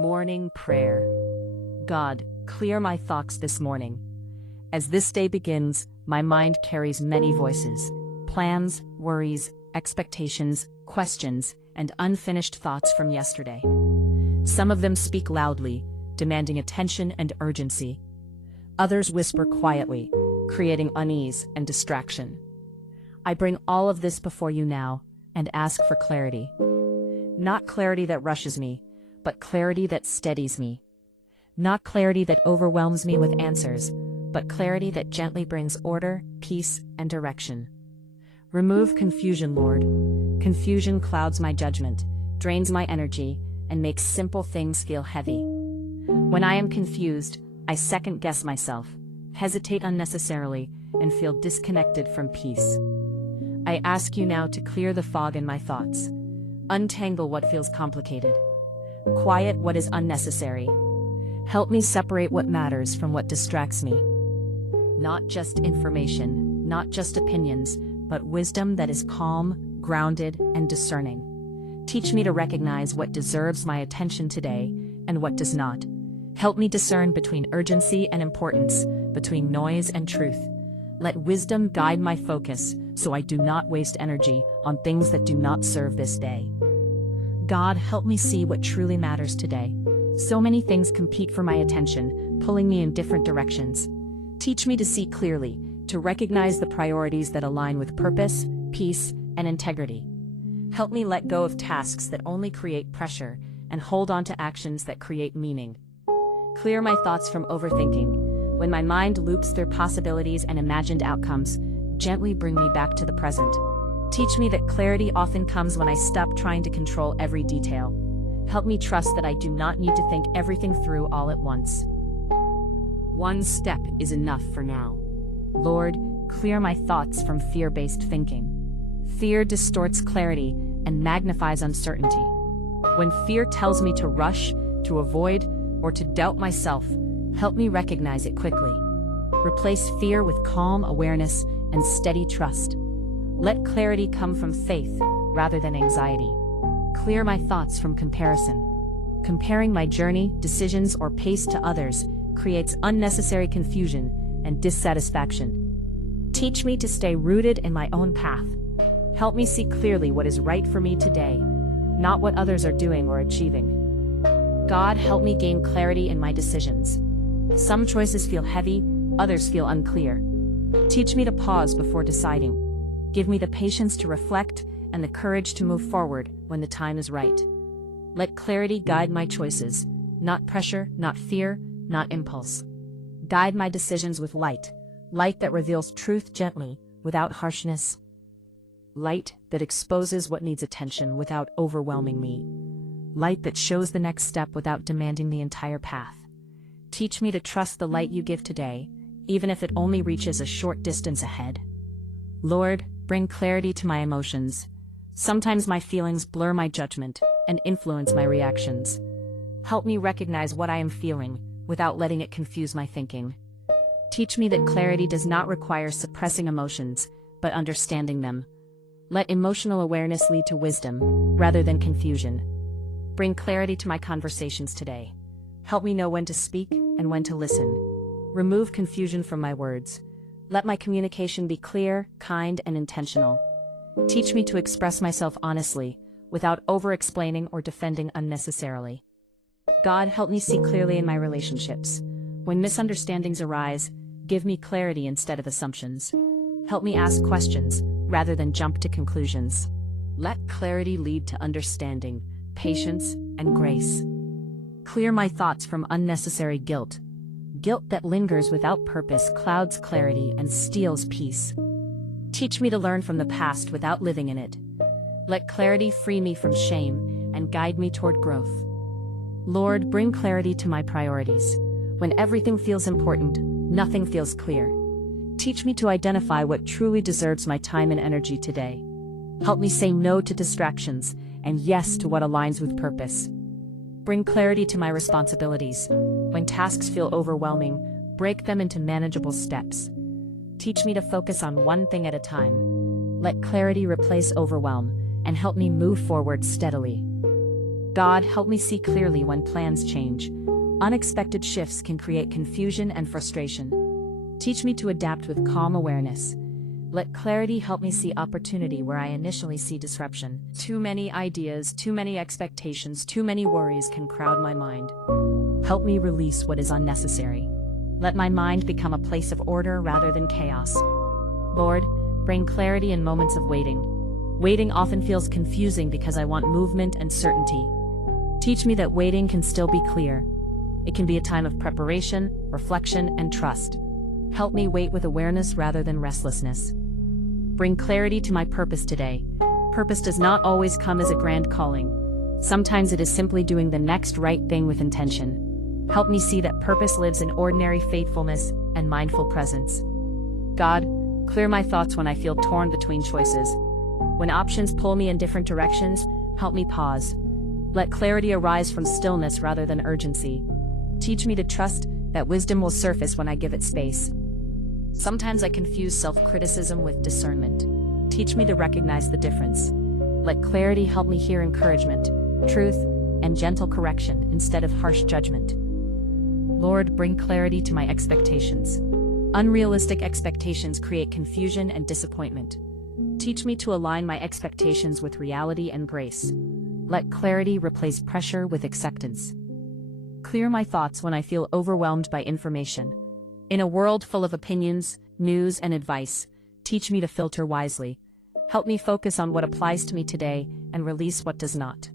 Morning prayer. God, clear my thoughts this morning. As this day begins, my mind carries many voices, plans, worries, expectations, questions, and unfinished thoughts from yesterday. Some of them speak loudly, demanding attention and urgency. Others whisper quietly, creating unease and distraction. I bring all of this before you now and ask for clarity. Not clarity that rushes me, but clarity that steadies me. Not clarity that overwhelms me with answers, but clarity that gently brings order, peace, and direction. Remove confusion, Lord. Confusion clouds my judgment, drains my energy, and makes simple things feel heavy. When I am confused, I second-guess myself, hesitate unnecessarily, and feel disconnected from peace. I ask you now to clear the fog in my thoughts. Untangle what feels complicated. Quiet what is unnecessary. Help me separate what matters from what distracts me. Not just information, not just opinions, but wisdom that is calm, grounded, and discerning. Teach me to recognize what deserves my attention today and what does not. Help me discern between urgency and importance, between noise and truth. Let wisdom guide my focus so I do not waste energy on things that do not serve this day. God, help me see what truly matters today. So many things compete for my attention, pulling me in different directions. Teach me to see clearly, to recognize the priorities that align with purpose, peace, and integrity. Help me let go of tasks that only create pressure and hold on to actions that create meaning. Clear my thoughts from overthinking. When my mind loops through possibilities and imagined outcomes, gently bring me back to the present. Teach me that clarity often comes when I stop trying to control every detail. Help me trust that I do not need to think everything through all at once. One step is enough for now. Lord, clear my thoughts from fear-based thinking. Fear distorts clarity and magnifies uncertainty. When fear tells me to rush, to avoid, or to doubt myself, help me recognize it quickly. Replace fear with calm awareness and steady trust. Let clarity come from faith rather than anxiety. Clear my thoughts from comparison. Comparing my journey, decisions, or pace to others creates unnecessary confusion and dissatisfaction. Teach me to stay rooted in my own path. Help me see clearly what is right for me today, not what others are doing or achieving. God, help me gain clarity in my decisions. Some choices feel heavy, others feel unclear. Teach me to pause before deciding. Give me the patience to reflect and the courage to move forward when the time is right. Let clarity guide my choices, not pressure, not fear, not impulse. Guide my decisions with light, light that reveals truth gently, without harshness. Light that exposes what needs attention without overwhelming me. Light that shows the next step without demanding the entire path. Teach me to trust the light you give today, even if it only reaches a short distance ahead. Lord, bring clarity to my emotions. Sometimes my feelings blur my judgment and influence my reactions. Help me recognize what I am feeling without letting it confuse my thinking. Teach me that clarity does not require suppressing emotions, but understanding them. Let emotional awareness lead to wisdom, rather than confusion. Bring clarity to my conversations today. Help me know when to speak and when to listen. Remove confusion from my words. Let my communication be clear, kind, and intentional. Teach me to express myself honestly, without over-explaining or defending unnecessarily. God, help me see clearly in my relationships. When misunderstandings arise, give me clarity instead of assumptions. Help me ask questions, rather than jump to conclusions. Let clarity lead to understanding, patience, and grace. Clear my thoughts from unnecessary guilt. Guilt that lingers without purpose clouds clarity and steals peace. Teach me to learn from the past without living in it. Let clarity free me from shame and guide me toward growth. Lord, bring clarity to my priorities. When everything feels important, nothing feels clear. Teach me to identify what truly deserves my time and energy today. Help me say no to distractions and yes to what aligns with purpose. Bring clarity to my responsibilities. When tasks feel overwhelming, break them into manageable steps. Teach me to focus on one thing at a time. Let clarity replace overwhelm and help me move forward steadily. God, help me see clearly when plans change. Unexpected shifts can create confusion and frustration. Teach me to adapt with calm awareness. Let clarity help me see opportunity where I initially see disruption. Too many ideas, too many expectations, too many worries can crowd my mind. Help me release what is unnecessary. Let my mind become a place of order rather than chaos. Lord, bring clarity in moments of waiting. Waiting often feels confusing because I want movement and certainty. Teach me that waiting can still be clear. It can be a time of preparation, reflection, and trust. Help me wait with awareness rather than restlessness. Bring clarity to my purpose today. Purpose does not always come as a grand calling. Sometimes it is simply doing the next right thing with intention. Help me see that purpose lives in ordinary faithfulness and mindful presence. God, clear my thoughts when I feel torn between choices. When options pull me in different directions, help me pause. Let clarity arise from stillness rather than urgency. Teach me to trust that wisdom will surface when I give it space. Sometimes I confuse self-criticism with discernment. Teach me to recognize the difference. Let clarity help me hear encouragement, truth, and gentle correction instead of harsh judgment. Lord, bring clarity to my expectations. Unrealistic expectations create confusion and disappointment. Teach me to align my expectations with reality and grace. Let clarity replace pressure with acceptance. Clear my thoughts when I feel overwhelmed by information. In a world full of opinions, news, and advice, teach me to filter wisely. Help me focus on what applies to me today and release what does not.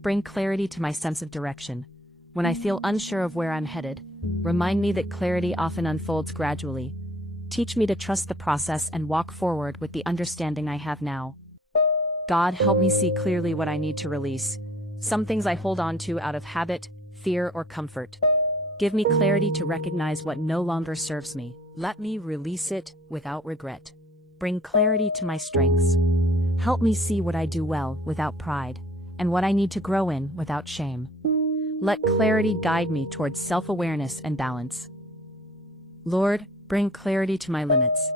Bring clarity to my sense of direction. When I feel unsure of where I'm headed, remind me that clarity often unfolds gradually. Teach me to trust the process and walk forward with the understanding I have now. God, help me see clearly what I need to release. Some things I hold on to out of habit, fear, or comfort. Give me clarity to recognize what no longer serves me. Let me release it without regret. Bring clarity to my strengths. Help me see what I do well without pride, and what I need to grow in without shame. Let clarity guide me towards self-awareness and balance. Lord, bring clarity to my limits.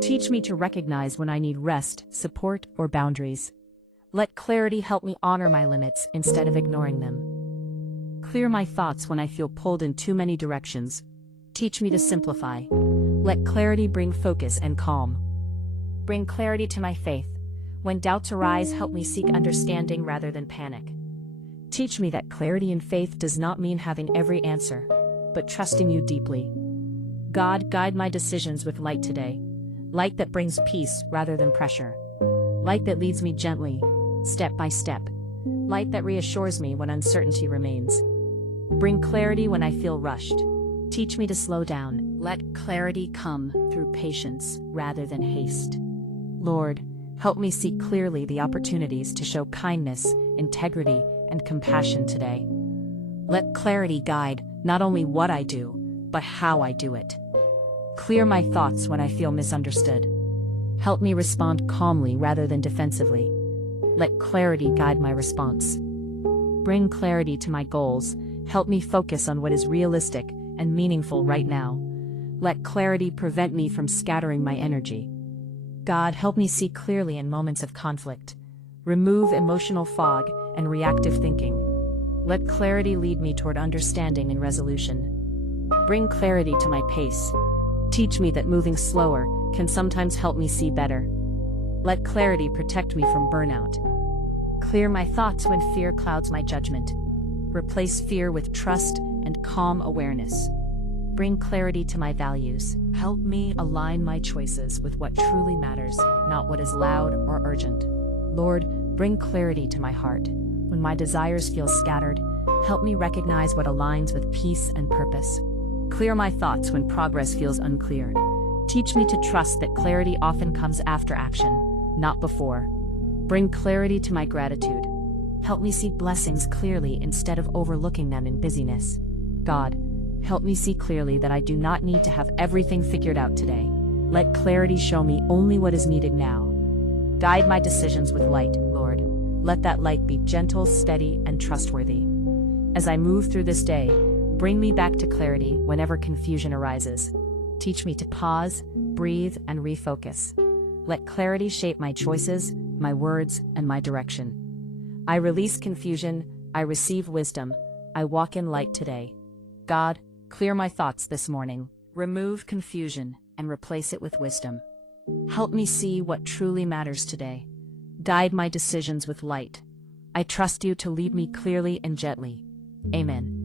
Teach me to recognize when I need rest, support, or boundaries. Let clarity help me honor my limits instead of ignoring them. Clear my thoughts when I feel pulled in too many directions. Teach me to simplify. Let clarity bring focus and calm. Bring clarity to my faith. When doubts arise, help me seek understanding rather than panic. Teach me that clarity in faith does not mean having every answer, but trusting you deeply. God, guide my decisions with light today. Light that brings peace rather than pressure. Light that leads me gently, step by step. Light that reassures me when uncertainty remains. Bring clarity when I feel rushed. Teach me to slow down. Let clarity come through patience rather than haste. Lord, help me see clearly the opportunities to show kindness, integrity, and compassion today. Let clarity guide not only what I do, but how I do it. Clear my thoughts when I feel misunderstood. Help me respond calmly rather than defensively. Let clarity guide my response. Bring clarity to my goals. Help me focus on what is realistic and meaningful right now. Let clarity prevent me from scattering my energy. God, help me see clearly in moments of conflict. Remove emotional fog and reactive thinking. Let clarity lead me toward understanding and resolution. Bring clarity to my pace. Teach me that moving slower can sometimes help me see better. Let clarity protect me from burnout. Clear my thoughts when fear clouds my judgment. Replace fear with trust and calm awareness. Bring clarity to my values. Help me align my choices with what truly matters, not what is loud or urgent. Lord, bring clarity to my heart. When my desires feel scattered, help me recognize what aligns with peace and purpose. Clear my thoughts when progress feels unclear. Teach me to trust that clarity often comes after action, not before. Bring clarity to my gratitude. Help me see blessings clearly instead of overlooking them in busyness. God, help me see clearly that I do not need to have everything figured out today. Let clarity show me only what is needed now. Guide my decisions with light, Lord. Let that light be gentle, steady, and trustworthy. As I move through this day, bring me back to clarity whenever confusion arises. Teach me to pause, breathe, and refocus. Let clarity shape my choices, my words, and my direction. I release confusion, I receive wisdom, I walk in light today. God, clear my thoughts this morning. Remove confusion and replace it with wisdom. Help me see what truly matters today. Guide my decisions with light. I trust you to lead me clearly and gently. Amen.